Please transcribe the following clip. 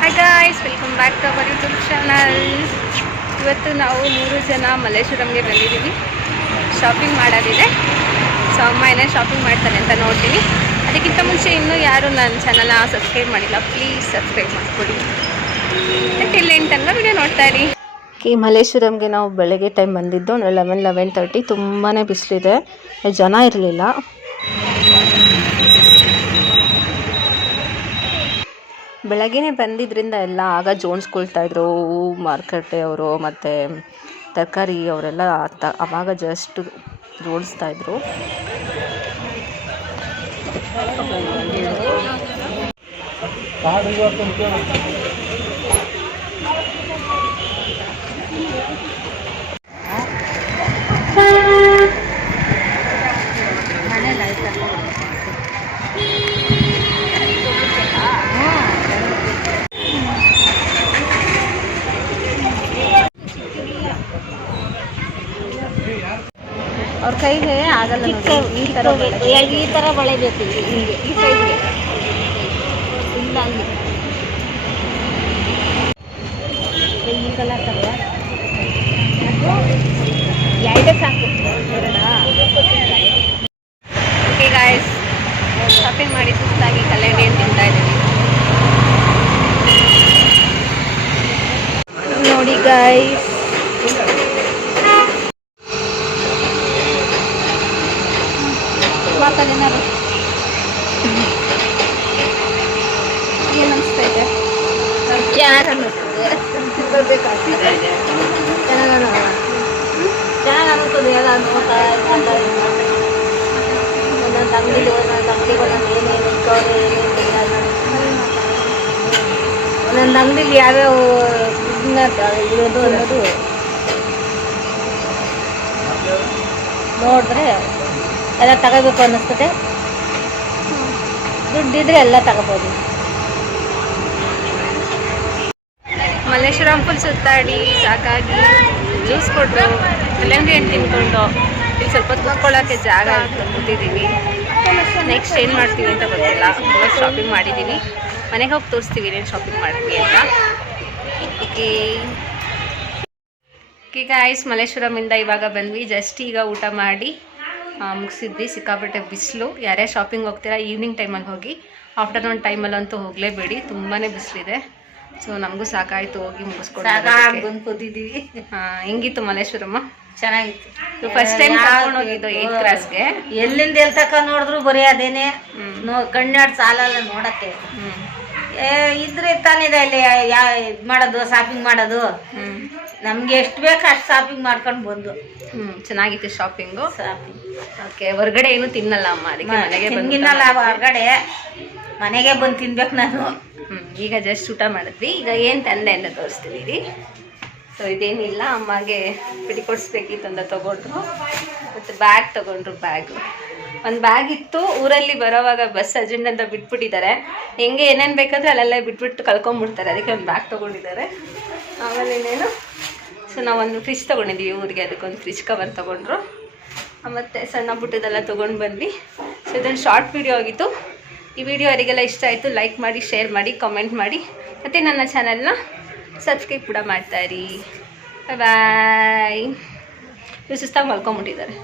Hi guys welcome back to our YouTube channel ಇವತ್ತು ನಾವು ಮೂರು ಜನ ಮಲ್ಲೇಶ್ವರಂಗೆ ಬಂದಿದ್ದೀವಿ. ಶಾಪಿಂಗ್ ಮಾಡೋದಿದೆ. ಸೊ ಅಮ್ಮ ಏನೇ ಶಾಪಿಂಗ್ ಮಾಡ್ತಾನೆ ಅಂತ ನೋಡ್ತೀನಿ. ಅದಕ್ಕಿಂತ ಮುಂಚೆ ಇನ್ನೂ ಯಾರು ನನ್ನ ಚಾನಲ್ನ ಸಬ್ಸ್ಕ್ರೈಬ್ ಮಾಡಿಲ್ಲ ಪ್ಲೀಸ್ ಸಬ್ಸ್ಕ್ರೈಬ್ ಮಾಡಿಕೊಡಿ. ಟಿಲ್ ಎಂಟು ತನಕ ವಿಡಿಯೋ ನೋಡ್ತಾ ಇರಿ. ಈ ಮಲ್ಲೇಶ್ವರಂಗೆ ನಾವು ಬೆಳಗ್ಗೆ ಟೈಮ್ ಬಂದಿದ್ದು ಲೆವೆನ್ ಲೆವೆನ್ ತರ್ಟಿ ತುಂಬಾ ಬಿಸಿಲಿದೆ. ಜನ ಇರಲಿಲ್ಲ. ಬೆಳಗ್ಗೆನೇ ಬಂದಿದ್ದರಿಂದ ಎಲ್ಲ ಆಗ ಜೋಡಿಸ್ಕೊಳ್ತಾ ಇದ್ರು. ಹೂವು ಮಾರ್ಕೆಟೆ ಅವರು ಮತ್ತು ತರಕಾರಿ ಅವರೆಲ್ಲ ತ ಆವಾಗ ಜಸ್ಟ್ ಜೋಡಿಸ್ತಾ ಅವ್ರ ಕೈಗೆ ಆಗಲ್ಲ ಈ ತರ ಈ ತರ ಬಳೆ ಬೇಕು ಹಿಂಗೆ ಈ ಇಲ್ಲ ಹಂಗೆ ಈ ಕಲರ್ ತಗೋ. ಎರಡೇ ಸಾಕು. ಓಕೆ ಗಾಯ್ಸ್ ಶಾಪಿಂಗ್ ಮಾಡಿ ಸುಸ್ತಾಗಿ ಹಣ್ಣು ತಿಂತಾ ಇದ್ದೀವಿ. ನೋಡಿ ಗಾಯ್ಸ್ ಏನು ಅನಿಸ್ತಾ ಇದೆ ಚೆನ್ನಾಗಿ ಅನ್ನಿಸ್ತದೆ ಚೆನ್ನಾಗಿ ಅನ್ನಿಸ್ತದೆ ಎಲ್ಲ ನೋಡ್ತಾ ಒಂದೊಂದು ಅಂಗಡಿಲಿ ಒಂದೊಂದು ಅಂಗಡಿಗೆ ಒಂದೊಂದು ಏನೇನು ಇಕ್ಕವ್ರೆ ಏನೇನು ಇಲ್ಲ. ಒಂದೊಂದು ಅಂಗಡಿಲಿ ಯಾವ್ಯಾವ ಇರೋದು ಅನ್ನೋದು ನೋಡಿದ್ರೆ ಎಲ್ಲ ತಗೋಬೇಕು ಅನ್ನಿಸ್ತದೆ. ದುಡ್ಡಿದ್ರೆ ಎಲ್ಲ ತಗೋಬೋದು. ಮಲ್ಲೇಶ್ವರಂ ಫುಲ್ ಸುತ್ತಾಡಿ, ಸಾಕಾಗಿ, ಜ್ಯೂಸ್ ಕೊಟ್ಟು ಕಲ್ಲಂಗಡಿ ಹಣ್ಣು ತಿನ್ಕೊಂಡು, ಇಲ್ಲಿ ಸ್ವಲ್ಪ ಕೂತ್ಕೊಳ್ಳೋಕ್ಕೆ ಜಾಗ ಕೂತಿದ್ದೀನಿ. ನೆಕ್ಸ್ಟ್ ಏನು ಮಾಡ್ತೀವಿ ಅಂತ ಗೊತ್ತಿಲ್ಲ. ಇವಾಗ ಶಾಪಿಂಗ್ ಮಾಡಿದ್ದೀವಿ ಮನೆಗೆ ಹೋಗಿ ತೋರಿಸ್ತೀವಿ ನೀನು ಶಾಪಿಂಗ್ ಮಾಡ್ತೀವಿ ಅಂತ. ಓಕೆ. ಓಕೆ ಐಸ್ ಮಲ್ಲೇಶ್ವರಮಿಂದ ಇವಾಗ ಬಂದ್ವಿ. ಜಸ್ಟ್ ಈಗ ಊಟ ಮಾಡಿ. ಮುಗಿಸಿದ್ವಿ. ಸಿಕ್ಕಾಪಟ್ಟೆ ಬಿಸಿಲು. ಯಾರೇ ಶಾಪಿಂಗ್ ಹೋಗ್ತೀರಾ ಈವ್ನಿಂಗ್ ಟೈಮಲ್ಲಿ ಹೋಗಿ ಆಫ್ಟರ್ನೂನ್ ಟೈಮಲ್ಲಂತೂ ಹೋಗಲೇಬೇಡಿ. ತುಂಬಾ ಬಿಸಿಲಿದೆ. ಸೊ ನಮಗೂ ಸಾಕಾಯ್ತು ಹೋಗಿ ಮುಗಿಸ್ಕೊಂಡು ಕೂತಿದ್ದೀವಿ. ಹೆಂಗಿತ್ತು ಮಲ್ಲೇಶ್ವರಮ್ಮ? ಚೆನ್ನಾಗಿತ್ತು. ಫಸ್ಟ್ ಟೈಮ್ ಕರ್ಕೊಂಡು ಹೋಗಿದ್ದು ಏತ್ ಕ್ರಾಸ್ಗೆ ಎಲ್ಲಿಂದ ಎಲ್ಲಿ ತಕ ನೋಡಿದ್ರು ಬರೀ ಅದೇನೆ. ಕಣ್ಣಾಡ್ ಸಾಲಲ್ಲ ನೋಡಕ್ಕೆ. ಏ ಇದ್ರೆ ತಾನಿದೆ ಇಲ್ಲಿ ಯಾ ಇದು ಮಾಡೋದು ಶಾಪಿಂಗ್ ಮಾಡೋದು. ನಮ್ಗೆ ಎಷ್ಟು ಬೇಕು ಅಷ್ಟು ಶಾಪಿಂಗ್ ಮಾಡ್ಕೊಂಡು ಬಂದು. ಹ್ಞೂ ಚೆನ್ನಾಗಿತ್ತು ಶಾಪಿಂಗು ಓಕೆ ಹೊರಗಡೆ ಏನು ತಿನ್ನಲ್ಲ ಅಮ್ಮ ಅದಕ್ಕೆ ಮನೆಗೆ ಹೊರಗಡೆ. ಮನೆಗೆ ಬಂದು ತಿನ್ಬೇಕು ನಾನು. ಹ್ಮ್, ಈಗ ಜಸ್ಟ್ ಊಟ ಮಾಡಿದ್ವಿ. ಈಗ ಏನು ತಂದೆ ಅಂತ ತೋರಿಸ್ತೀನಿ ರೀ ಸೊ ಇದೇನಿಲ್ಲ, ಅಮ್ಮಗೆ ಪಿಡಿಕೊಡ್ಸ್ಬೇಕಿತ್ತು ಅಂತ ತೊಗೊಂಡ್ರು. ಮತ್ತು ಬ್ಯಾಗ್ ತೊಗೊಂಡ್ರು ಬ್ಯಾಗ್ ಒಂದು ಬ್ಯಾಗ್ ಇತ್ತು, ಊರಲ್ಲಿ ಬರೋವಾಗ ಬಸ್ ಅರ್ಜೆಂಟ್ ಅಂತ ಬಿಟ್ಬಿಟ್ಟಿದ್ದಾರೆ. ಹೆಂಗೆ ಏನೇನು ಬೇಕಾದ್ರೆ ಅಲ್ಲೆಲ್ಲ ಬಿಟ್ಬಿಟ್ಟು ಕಳ್ಕೊಂಬಿಡ್ತಾರೆ. ಅದಕ್ಕೆ ಒಂದು ಬ್ಯಾಗ್ ತೊಗೊಂಡಿದ್ದಾರೆ. ಆಮೇಲೆ ಇನ್ನೇನು? ಸೊ ನಾವೊಂದು ಫ್ರಿಜ್ ತೊಗೊಂಡಿದ್ದೀವಿ ಊರಿಗೆ. ಅದಕ್ಕೊಂದು ಫ್ರಿಜ್ ಕವರ್ ತೊಗೊಂಡ್ರು. ಮತ್ತು ಸಣ್ಣ ಪುಟ್ಟದೆಲ್ಲ ತೊಗೊಂಡು ಬಂದ್ವಿ. ಸೊ ಇದೊಂದು ಶಾರ್ಟ್ ವಿಡಿಯೋ ಆಗಿತ್ತು. ಈ ವಿಡಿಯೋ ಅವರಿಗೆಲ್ಲ ಇಷ್ಟ ಆಯಿತು ಲೈಕ್ ಮಾಡಿ ಶೇರ್ ಮಾಡಿ ಕಾಮೆಂಟ್ ಮಾಡಿ. ಮತ್ತು ನನ್ನ ಚಾನಲ್ನ ಸಬ್ಸ್ಕ್ರೈಬ್ ಕೂಡ ಮಾಡ್ತಾಯಿರಿ ಬಾಯ್ ಇವ್ರು ಸುಸ್ತಾಗಿ ಮಲ್ಕೊಂಬಿಟ್ಟಿದ್ದಾರೆ